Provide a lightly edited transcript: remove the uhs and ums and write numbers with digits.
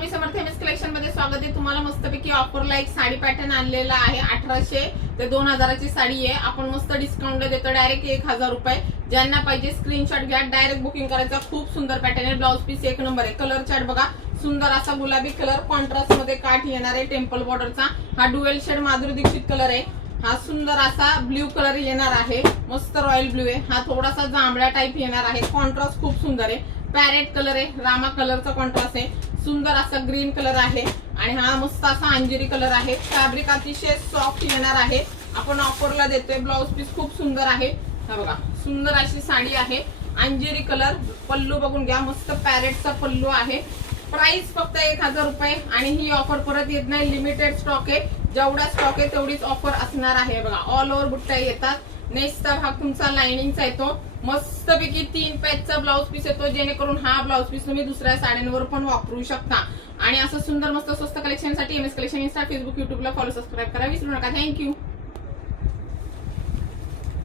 Swami Samarth MS collection मध्ये स्वागत आहे तुम्हाला। मस्तपैकी ऑफरला एक साडी पॅटर्न आणलेला आहे। 1800 ते 2000 ची साडी आहे। आपण मस्त डिस्काउंट देतो, डायरेक्ट 1000 रुपये। ज्यांना पाहिजे स्क्रीनशॉट घ्या, डायरेक्ट बुकिंग करायचा। खूप सुंदर पॅटर्न आहे, ब्लाउज पीस एक नंबर आहे। कलर चार्ट बघा, सुंदर असा गुलाबी कलर, कॉन्ट्रास्ट मध्ये काठ येणार आहे टेम्पल बॉर्डरचा। हा dual shade Madhuri Dixit colour आहे। हा सुंदर असा ब्ल्यू कलर येणार आहे, मस्त रॉयल ब्ल्यू आहे। हा थोडासा जांभळा टाइप येणार आहे, कॉन्ट्रास्ट खूप सुंदर आहे। पॅरेट कलर आहे, रामा कलरचा कॉन्ट्रास्ट आहे। सुंदर असा ग्रीन कलर आहे आणि हा मस्त असा अंजिरी कलर आहे। फॅब्रिक अतिशय सॉफ्ट येणार आहे, आपण ऑफरला देतोय। ब्लाउज पीस खूप सुंदर आहे, हा बघा सुंदर अशी साडी आहे। अंजिरी कलर, पल्लू बघून घ्या, मस्त पॅरेटचा पल्लू आहे। प्राइस फक्त 1000 रुपये आणि ही ऑफर परत येत नाही, लिमिटेड स्टॉक आहे। जेवढा स्टॉक आहे तेवढीच ऑफर असणार आहे। बघा ऑल ओव्हर बुट्ट्या येतात। नेक्स्टचा भाग तुमचा लाइनिंगचा येतो, मस्तपैकी 3 पॅचचा ब्लाउज पीस येतो, जेणेकरून हा ब्लाउज पीस तुम्ही दुसऱ्या साड्यांवर पण वापरू शकता। आणि असं सुंदर मस्त स्वस्त कलेक्शनसाठी एमएस कलेक्शन इंस्टा, फेसबुक, युट्यूबला फॉलो, सबस्क्राईब करा विसरू नका। थँक्यू।